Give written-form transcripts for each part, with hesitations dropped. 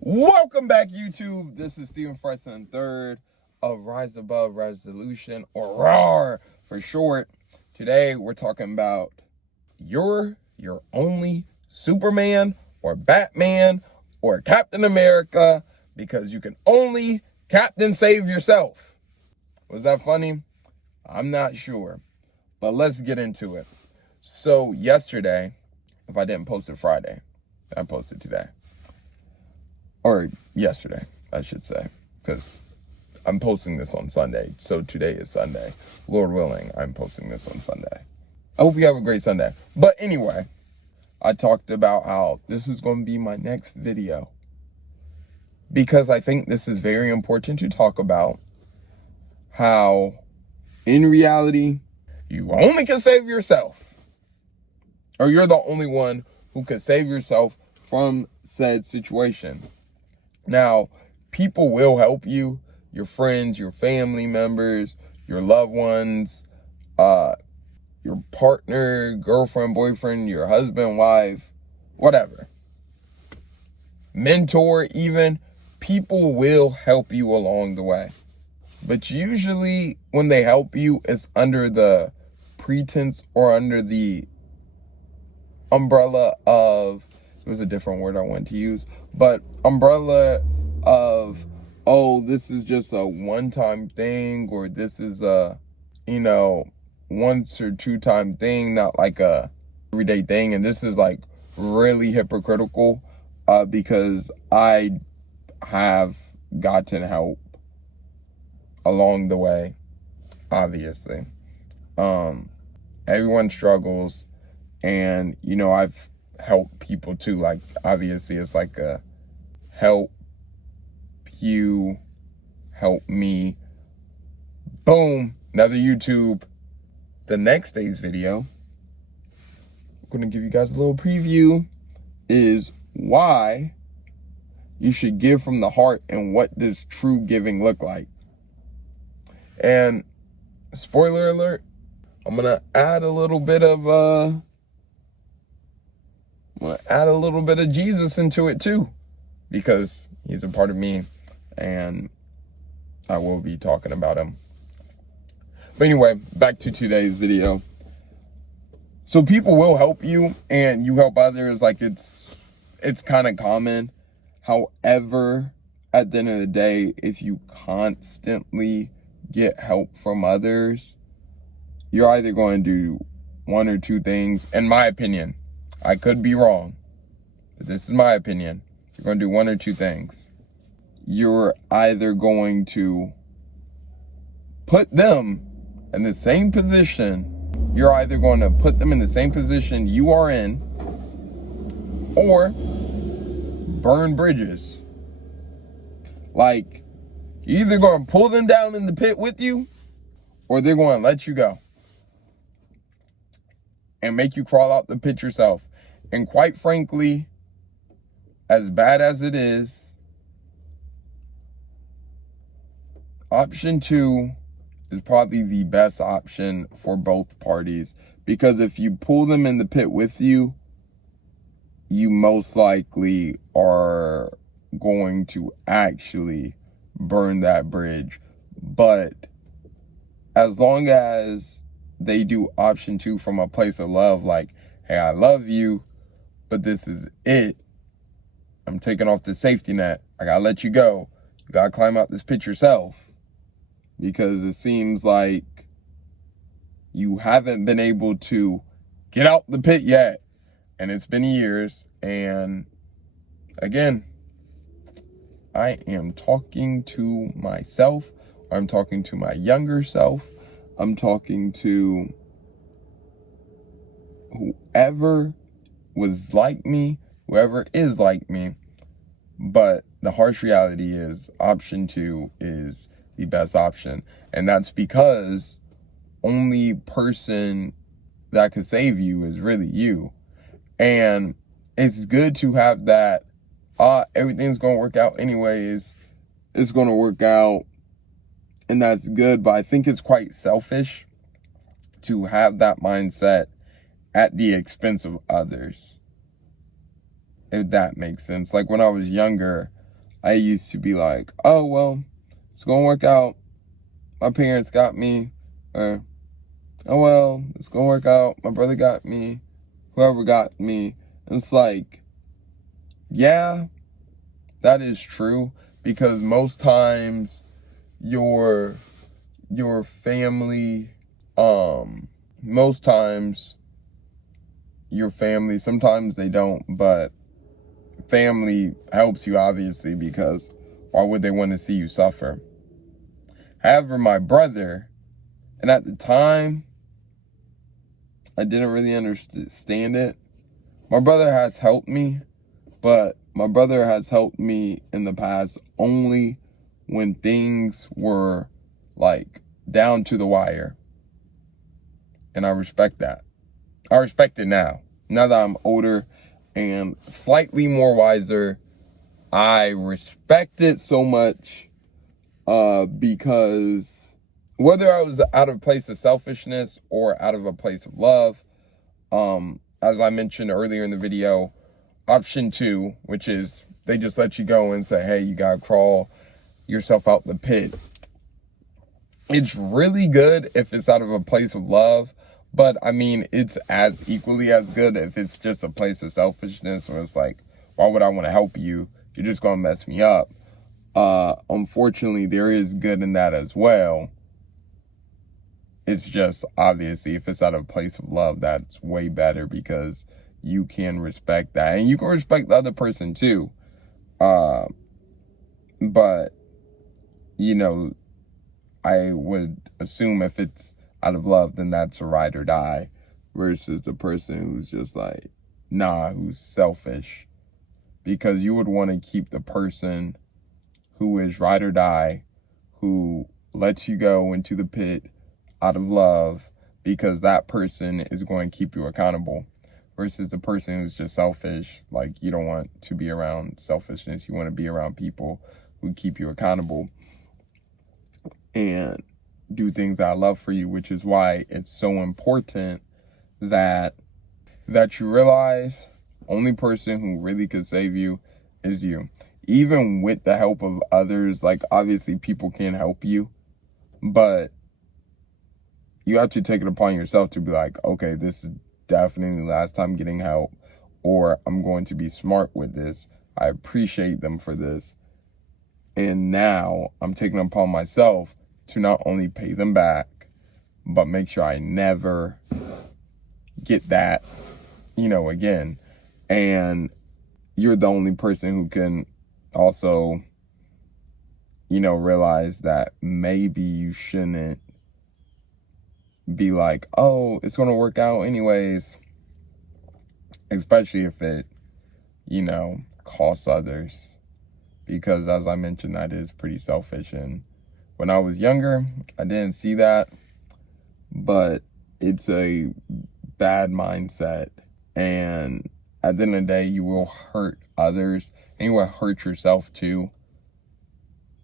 Welcome back, YouTube. This is Stephen Fresson III of Rise Above Resolution, or RAR for short. Today, we're talking about you're your only Superman or Batman or Captain America because you can only Captain save yourself. Was that funny? I'm not sure, but let's get into it. So yesterday, if I didn't post it Friday, I posted today. Or yesterday, I should say, because I'm posting this on Sunday. So today is Sunday. Lord willing, I'm posting this on Sunday. I hope you have a great Sunday. But anyway, I talked about how this is going to be my next video, because I think this is very important to talk about. How, in reality, you only can save yourself. Or you're the only one who can save yourself from said situation. Now, people will help you, your friends, your family members, your loved ones, your partner, girlfriend, boyfriend, your husband, wife, whatever. Mentor even, people will help you along the way. But usually when they help you, it's under the pretense or under the umbrella of, it was a different word I wanted to use, but umbrella of, oh, this is just a one-time thing, or this is a, once or two-time thing, not like a everyday thing. And this is like really hypocritical, because I have gotten help along the way, obviously. Everyone struggles, and I've help people too. Like, obviously it's like a help you, help me, boom, another YouTube. The next day's video, I'm gonna give you guys a little preview, is why you should give from the heart and what does true giving look like. And spoiler alert, I'm gonna add a little bit of Jesus into it too, because he's a part of me and I will be talking about him. But anyway, back to today's video. So people will help you and you help others, like it's kind of common. However, at the end of the day, if you constantly get help from others, you're either going to do one or two things, in my opinion. I could be wrong, but this is my opinion. You're going to do one or two things. You're either going to put them in the same position. You're either going to put them in the same position you are in, or burn bridges. Like, you're either going to pull them down in the pit with you, or they're going to let you go and make you crawl out the pit yourself. And quite frankly, as bad as it is, option 2 is probably the best option for both parties. Because if you pull them in the pit with you, you most likely are going to actually burn that bridge. But as long as they do option 2 from a place of love, like, hey, I love you, but this is it. I'm taking off the safety net. I gotta let you go. You gotta climb out this pit yourself. Because it seems like you haven't been able to get out the pit yet. And it's been years. And again, I am talking to myself. I'm talking to my younger self. I'm talking to whoever was like me, whoever is like me. But the harsh reality is option 2 is the best option. And that's because only person that could save you is really you. And it's good to have that, everything's going to work out anyways. It's going to work out, and that's good. But I think it's quite selfish to have that mindset at the expense of others. If that makes sense. Like when I was younger, I used to be like, oh, well, it's going to work out. My parents got me. Or, oh, well, it's going to work out. My brother got me. Whoever got me. And it's like, yeah, that is true. Because most times your family, most times your family, sometimes they don't, but family helps you, obviously, because why would they want to see you suffer? However, my brother, and at the time, I didn't really understand it. My brother has helped me, but my brother has helped me in the past only when things were like down to the wire. And I respect that. I respect it now. Now that I'm older and slightly more wiser, I respect it so much because whether I was out of a place of selfishness or out of a place of love, as I mentioned earlier in the video, option 2, which is they just let you go and say, hey, you gotta crawl yourself out the pit. It's really good if it's out of a place of love, but I mean, it's as equally as good if it's just a place of selfishness where it's like, why would I want to help you? You're just gonna mess me up. Unfortunately, there is good in that as well. It's just, obviously, if it's out of a place of love, that's way better because you can respect that. And you can respect the other person too. But, you know, I would assume if it's out of love, then that's a ride or die. Versus the person who's just like, nah, who's selfish. Because you would want to keep the person who is ride or die, who lets you go into the pit out of love, because that person is going to keep you accountable, versus the person who's just selfish. Like, you don't want to be around selfishness. You want to be around people who keep you accountable and do things out of love for you, which is why it's so important that you realize only person who really could save you is you. Even with the help of others, like, obviously people can help you, but you have to take it upon yourself to be like, okay, this is definitely the last time getting help, or I'm going to be smart with this. I appreciate them for this. And now I'm taking it upon myself to not only pay them back, but make sure I never get that, again. And you're the only person who can also, realize that maybe you shouldn't be like, oh, it's going to work out anyways. Especially if it, costs others. Because as I mentioned, that is pretty selfish. And when I was younger, I didn't see that. But it's a bad mindset. And at the end of the day, you will hurt others. And you will hurt yourself too.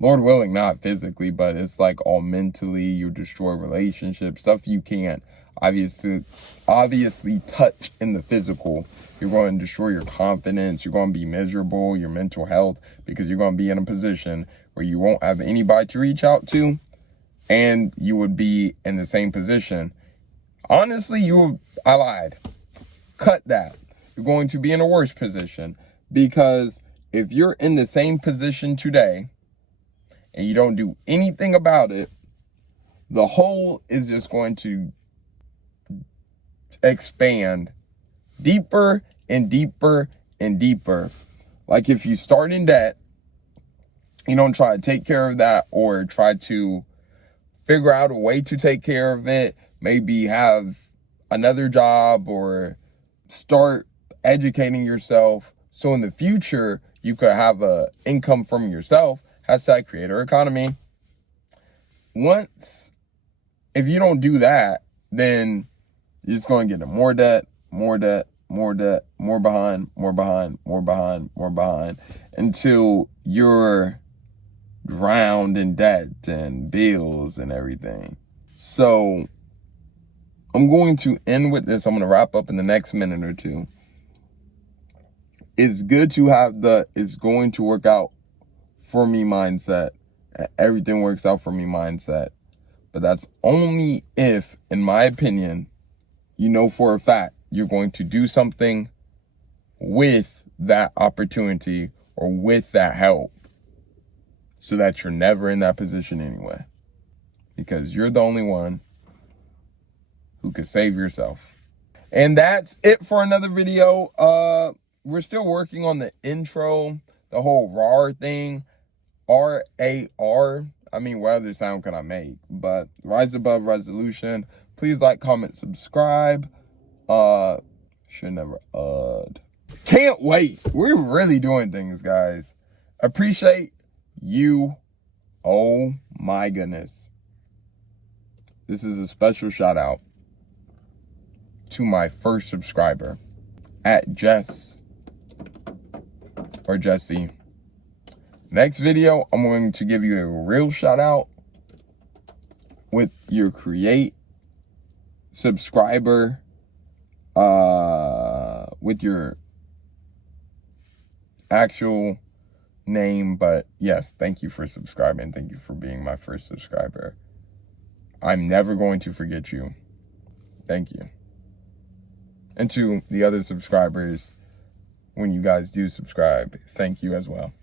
Lord willing, not physically, but it's like all mentally. You destroy relationships, stuff you can't obviously touch in the physical. You're going to destroy your confidence. You're going to be miserable, your mental health, because you're going to be in a position where you won't have anybody to reach out to, and you would be in the same position. Honestly, I lied. Cut that. You're going to be in a worse position, because if you're in the same position today and you don't do anything about it, the hole is just going to expand deeper and deeper and deeper. Like, if you start in debt, you don't try to take care of that, or try to figure out a way to take care of it, maybe have another job or start educating yourself so in the future you could have a income from yourself. Hashtag creator economy. If you don't do that, then you're just going to get into more debt, more debt, more debt, more behind, more behind, more behind, more behind, until you're drowned in debt and bills and everything. So I'm going to end with this. I'm going to wrap up in the next minute or two. It's good to have it's going to work out for me mindset, everything works out for me mindset. But that's only if, in my opinion, you know for a fact you're going to do something with that opportunity or with that help, so that you're never in that position anyway. Because you're the only one who could save yourself. And that's it for another video. We're still working on the intro, the whole RAR thing. RAR. I mean, what other sound can I make? But Rise Above Resolution. Please like, comment, subscribe. Should never Can't wait. We're really doing things, guys. Appreciate you. Oh my goodness. This is a special shout out to my first subscriber at Jess or Jessie. Next video, I'm going to give you a real shout out with your create subscriber, with your actual name. But yes, thank you for subscribing. Thank you for being my first subscriber. I'm never going to forget you. Thank you. And to the other subscribers, when you guys do subscribe, thank you as well.